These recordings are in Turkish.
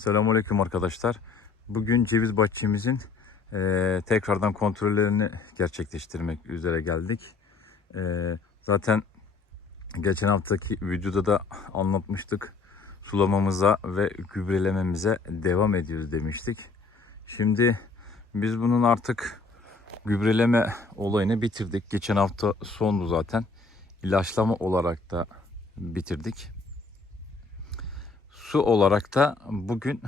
Selamünaleyküm arkadaşlar. Bugün ceviz bahçemizin eee, tekrardan kontrollerini gerçekleştirmek üzere geldik. Eee, zaten geçen haftaki videoda da anlatmıştık. Sulamamıza ve gübrelememize devam ediyoruz demiştik. Şimdi biz bunun artık gübreleme olayını bitirdik. Geçen hafta sondu zaten. İlaçlama olarak da bitirdik. Su olarak da bugün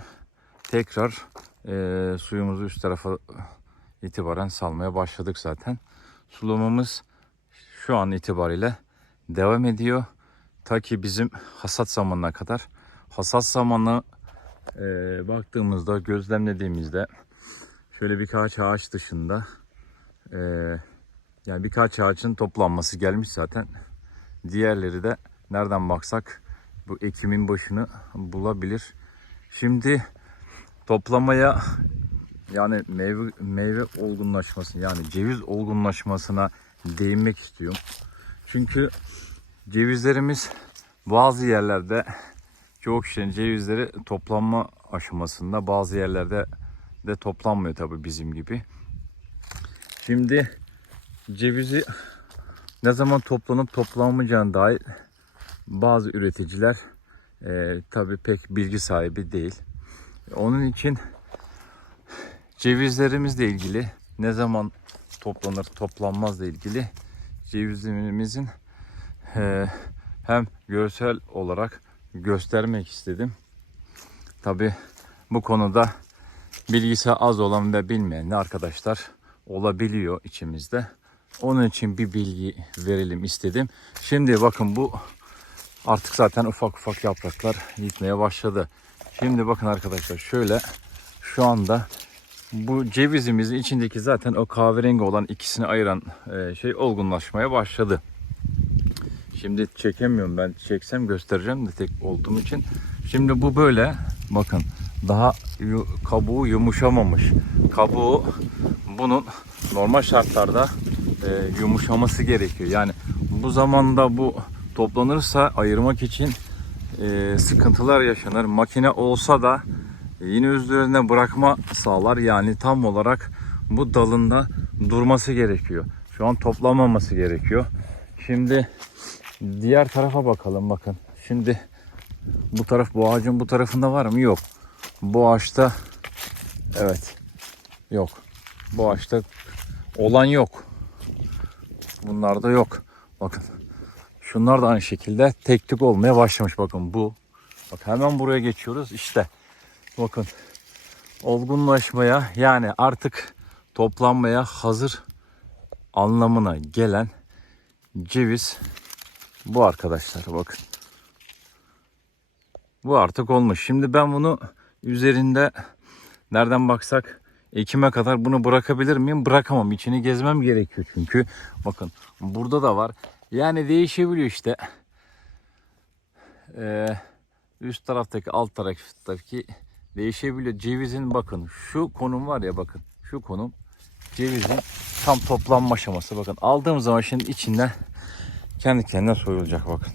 tekrar eee, suyumuzu üst tarafa itibaren salmaya başladık zaten. Sulamamız şu an itibariyle devam ediyor. Ta ki bizim hasat zamanına kadar. Hasat zamanına eee, baktığımızda, gözlemlediğimizde şöyle birkaç ağaç dışında eee, yani birkaç ağaçın toplanması gelmiş zaten. Diğerleri de nereden baksak bu Ekim'in başını bulabilir. Şimdi toplamaya yani meyve meyve olgunlaşması yani ceviz olgunlaşmasına değinmek istiyorum. Çünkü cevizlerimiz bazı yerlerde çoğu kişinin cevizleri toplanma aşamasında bazı yerlerde de toplanmıyor tabii bizim gibi. Şimdi cevizi ne zaman toplanıp toplanmayacağına dair bazı üreticiler e, tabii pek bilgi sahibi değil. Onun için cevizlerimizle ilgili ne zaman toplanır toplanmazla ilgili cevizlerimizin e, hem görsel olarak göstermek istedim. Tabii bu konuda bilgisi az olan ve bilmeyen arkadaşlar olabiliyor içimizde. Onun için bir bilgi verelim istedim. Şimdi bakın bu artık zaten ufak ufak yapraklar gitmeye başladı. Şimdi bakın arkadaşlar şöyle şu anda bu cevizimizin içindeki zaten o kahverengi olan ikisini ayıran e, şey olgunlaşmaya başladı. Şimdi çekemiyorum ben çeksem göstereceğim de tek olduğum için. Şimdi bu böyle bakın daha kabuğu yumuşamamış. Kabuğu bunun normal şartlarda e, yumuşaması gerekiyor. Yani bu zamanda bu toplanırsa ayırmak için e, sıkıntılar yaşanır. Makine olsa da yine üzerine bırakma sağlar. Yani tam olarak bu dalında durması gerekiyor. Şu an toplamaması gerekiyor. Şimdi diğer tarafa bakalım bakın. Şimdi bu taraf bu ağacın bu tarafında var mı? Yok. Bu ağaçta evet yok. Bu ağaçta olan yok. Bunlarda yok. Bakın. Şunlar da aynı şekilde tek tük olmaya başlamış. Bakın bu. Bak hemen buraya geçiyoruz. İşte bakın olgunlaşmaya yani artık toplanmaya hazır anlamına gelen ceviz bu arkadaşlar bakın. Bu artık olmuş. Şimdi ben bunu üzerinde nereden baksak Ekim'e kadar bunu bırakabilir miyim? Bırakamam. İçini gezmem gerekiyor çünkü. Bakın burada da var. Yani değişebiliyor işte. Ee, üst taraftaki alt taraftaki değişebiliyor. Cevizin bakın şu konum var ya bakın. Şu konum cevizin tam toplanma aşaması. Bakın aldığım zaman şimdi içinden kendi kendine soyulacak bakın.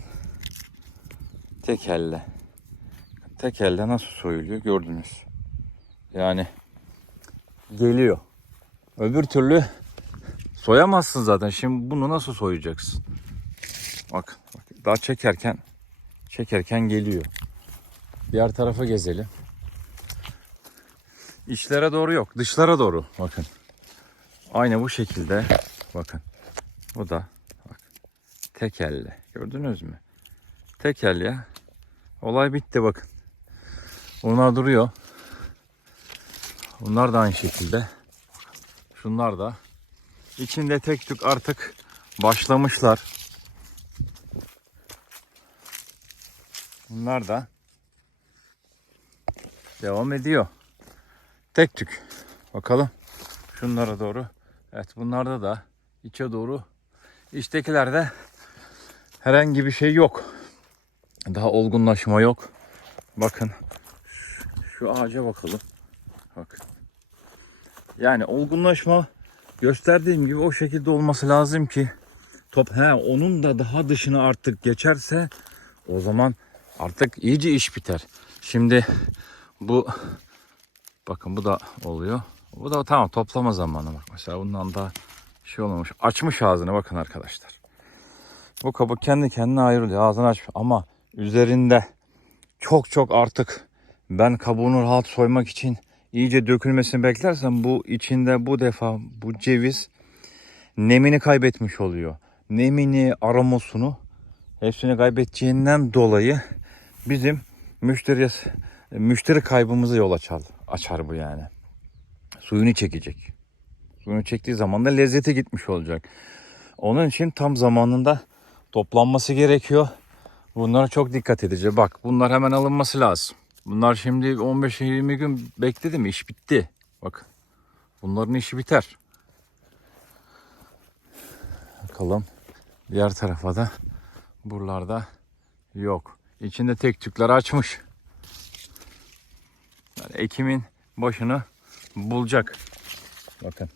Tek elle. Tek elle nasıl soyuluyor gördünüz. Yani geliyor. Öbür türlü soyamazsın zaten. Şimdi bunu nasıl soyacaksın? Bak, bak daha çekerken çekerken geliyor. Diğer tarafa gezelim. İçlere doğru yok, dışlara doğru. Bakın. Aynı bu şekilde. Bakın. Bu da bak. Tek elle. Gördünüz mü? Tek el ya. Olay bitti bakın. Onlar duruyor. Bunlar da aynı şekilde. Şunlar da. İçinde tek tük artık başlamışlar. Bunlar da devam ediyor. Tek tük. Bakalım şunlara doğru. Evet bunlarda da içe doğru. İçtekilerde herhangi bir şey yok. Daha olgunlaşma yok. Bakın şu ağaca bakalım. Bak. Yani olgunlaşma gösterdiğim gibi o şekilde olması lazım ki top he onun da daha dışına artık geçerse o zaman artık iyice iş biter. Şimdi Bu bakın bu da oluyor. Bu da tamam toplama zamanı bak mesela bundan da şey olmamış. Açmış ağzını bakın arkadaşlar. Bu kabuk kendi kendine ayrılıyor. Ağzını açmış ama üzerinde çok çok artık ben kabuğunu rahat soymak için iyice dökülmesini beklersem bu içinde bu defa bu ceviz nemini kaybetmiş oluyor. Nemini, aromasını hepsini kaybedeceğinden dolayı bizim müşteriye müşteri kaybımıza yol açar, açar bu yani. Suyunu çekecek. Suyunu çektiği zaman da lezzeti gitmiş olacak. Onun için tam zamanında toplanması gerekiyor. Bunlara çok dikkat edeceğiz. Bak bunlar hemen alınması lazım. Bunlar şimdi 15-20 gün bekledi mi iş bitti. Bak bunların işi biter. Bakalım diğer tarafa da buralarda yok. İçinde tek tükler açmış. Yani Ekim'in başını bulacak. Bakın.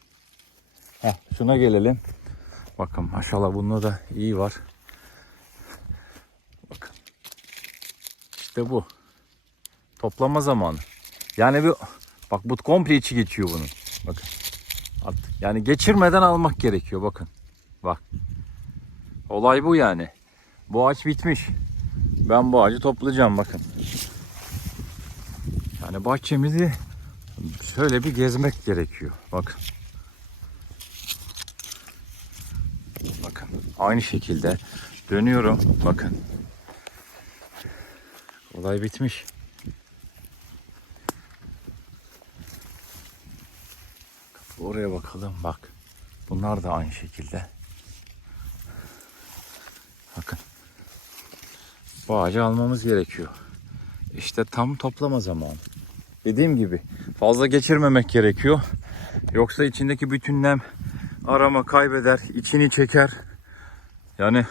Heh, şuna gelelim. Bakın maşallah bunda da iyi var. Bakın. İşte bu. Toplama zamanı. Yani bir bak bu komple içi geçiyor bunun. Bakın. Artık yani geçirmeden almak gerekiyor bakın. Bak. Olay bu yani. Bu ağaç bitmiş. Ben bu ağacı toplayacağım bakın. Yani bahçemizi şöyle bir gezmek gerekiyor. Bakın. Bakın aynı şekilde dönüyorum. Bakın. Olay bitmiş. Oraya bakalım bak. Bunlar da aynı şekilde. Bu ağacı almamız gerekiyor. İşte tam toplama zamanı. Dediğim gibi fazla geçirmemek gerekiyor. Yoksa içindeki bütün nem arama kaybeder, içini çeker. Yani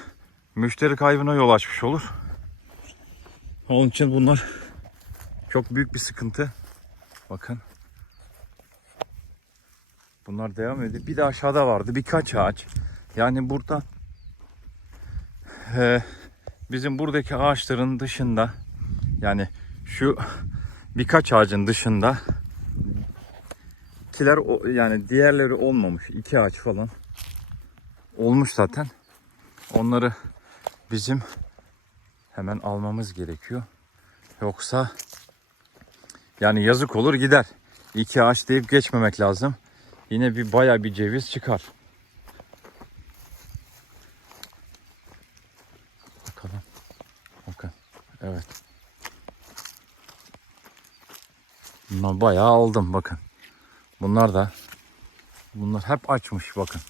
müşteri kaybına yol açmış olur. Onun için bunlar çok büyük bir sıkıntı. Bakın. Bunlar devam ediyor. Bir de aşağıda vardı birkaç ağaç. Yani burada eee, bizim buradaki ağaçların dışında yani şu birkaç ağacın dışında kiler yani diğerleri olmamış. iki ağaç falan olmuş zaten. Onları bizim hemen almamız gerekiyor. Yoksa yani yazık olur gider. İki ağaç deyip geçmemek lazım. Yine bir baya bir ceviz çıkar. Bakalım. Bakın. Evet. Bunlar bayağı aldım bakın. Bunlar da bunlar hep açmış bakın.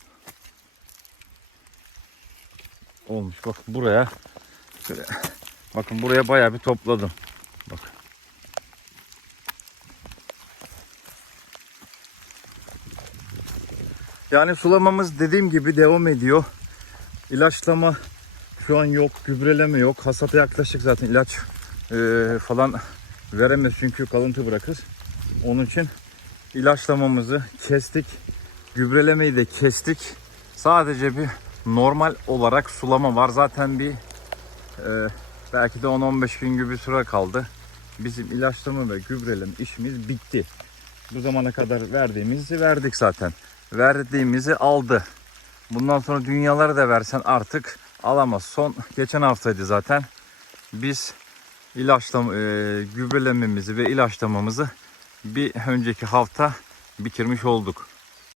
Olmuş bakın buraya şöyle bakın buraya bayağı bir topladım. Bakın. Yani sulamamız dediğim gibi devam ediyor. İlaçlama şu an yok, gübreleme yok. Hasata yaklaşık zaten ilaç e, falan veremez çünkü kalıntı bırakır. Onun için ilaçlamamızı kestik. Gübrelemeyi de kestik. Sadece bir normal olarak sulama var. Zaten bir e, belki de 10-15 gün gibi süre kaldı. Bizim ilaçlama ve gübreleme işimiz bitti. Bu zamana kadar verdiğimizi verdik zaten. Verdiğimizi aldı. Bundan sonra dünyaları da versen artık alamaz. Son geçen haftaydı zaten. Biz ilaçlama, e, gübrelememizi ve ilaçlamamızı bir önceki hafta bitirmiş olduk.